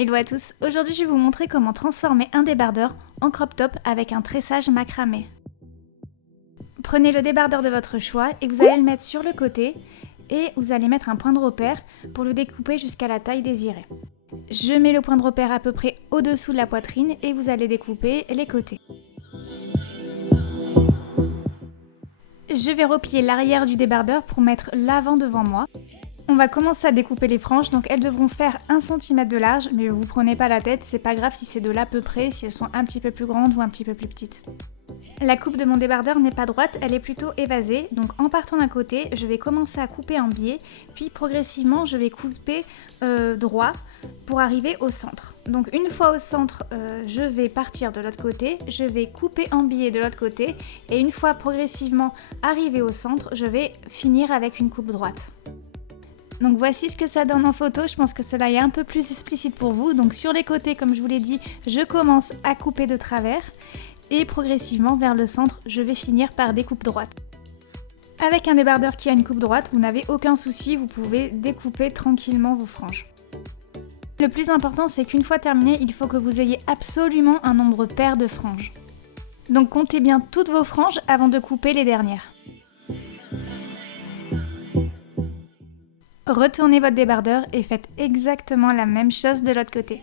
Hello à tous, aujourd'hui je vais vous montrer comment transformer un débardeur en crop top avec un tressage macramé. Prenez le débardeur de votre choix et vous allez le mettre sur le côté et vous allez mettre un point de repère pour le découper jusqu'à la taille désirée. Je mets le point de repère à peu près au-dessous de la poitrine et vous allez découper les côtés. Je vais replier l'arrière du débardeur pour mettre l'avant devant moi. On va commencer à découper les franges, donc elles devront faire 1 cm de large, mais vous prenez pas la tête, c'est pas grave si c'est de l'à peu près, si elles sont un petit peu plus grandes ou un petit peu plus petites. La coupe de mon débardeur n'est pas droite, elle est plutôt évasée, donc en partant d'un côté, je vais commencer à couper en biais, puis progressivement je vais couper droit pour arriver au centre. Donc une fois au centre, je vais partir de l'autre côté, je vais couper en biais de l'autre côté, et une fois progressivement arrivé au centre, je vais finir avec une coupe droite. Donc voici ce que ça donne en photo, je pense que cela est un peu plus explicite pour vous. Donc sur les côtés, comme je vous l'ai dit, je commence à couper de travers et progressivement vers le centre, je vais finir par des coupes droites. Avec un débardeur qui a une coupe droite, vous n'avez aucun souci, vous pouvez découper tranquillement vos franges. Le plus important, c'est qu'une fois terminé, il faut que vous ayez absolument un nombre pair de franges. Donc comptez bien toutes vos franges avant de couper les dernières. Retournez votre débardeur et faites exactement la même chose de l'autre côté.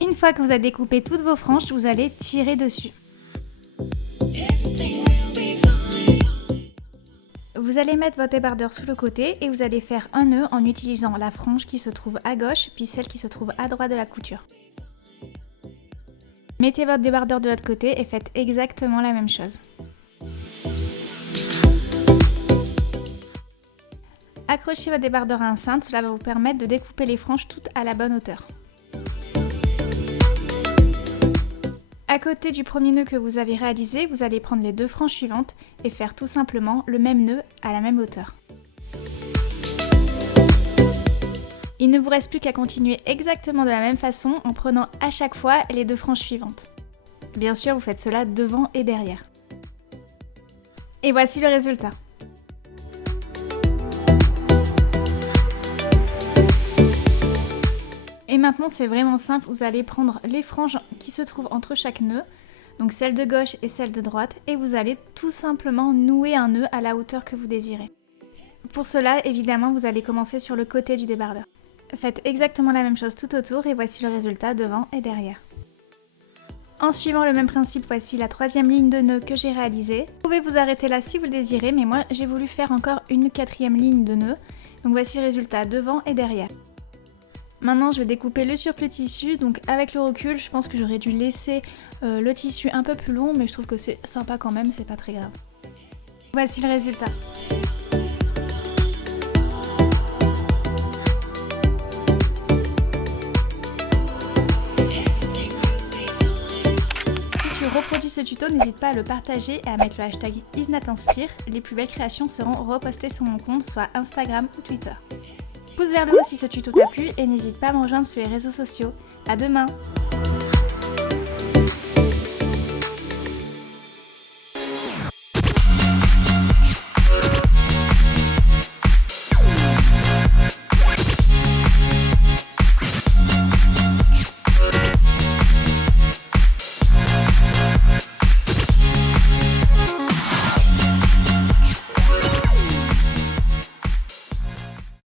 Une fois que vous avez découpé toutes vos franges, vous allez tirer dessus. Vous allez mettre votre débardeur sous le côté et vous allez faire un nœud en utilisant la frange qui se trouve à gauche puis celle qui se trouve à droite de la couture. Mettez votre débardeur de l'autre côté et faites exactement la même chose. Accrochez votre débardeur à un cintre, cela va vous permettre de découper les franges toutes à la bonne hauteur. À côté du premier nœud que vous avez réalisé, vous allez prendre les deux franges suivantes et faire tout simplement le même nœud à la même hauteur. Il ne vous reste plus qu'à continuer exactement de la même façon en prenant à chaque fois les deux franges suivantes. Bien sûr, vous faites cela devant et derrière. Et voici le résultat. Et maintenant c'est vraiment simple, vous allez prendre les franges qui se trouvent entre chaque nœud, donc celle de gauche et celle de droite, et vous allez tout simplement nouer un nœud à la hauteur que vous désirez. Pour cela, évidemment, vous allez commencer sur le côté du débardeur. Faites exactement la même chose tout autour et voici le résultat devant et derrière. En suivant le même principe, voici la troisième ligne de nœud que j'ai réalisée. Vous pouvez vous arrêter là si vous le désirez, mais moi j'ai voulu faire encore une quatrième ligne de nœud, donc voici le résultat devant et derrière. Maintenant, je vais découper le surplus tissu, donc avec le recul, je pense que j'aurais dû laisser le tissu un peu plus long, mais je trouve que c'est sympa quand même, c'est pas très grave. Voici le résultat. Si tu reproduis ce tuto, n'hésite pas à le partager et à mettre le hashtag IsNatInspire. Les plus belles créations seront repostées sur mon compte, soit Instagram ou Twitter. Pouce vers le haut si ce tuto t'a plu et n'hésite pas à me rejoindre sur les réseaux sociaux. À demain!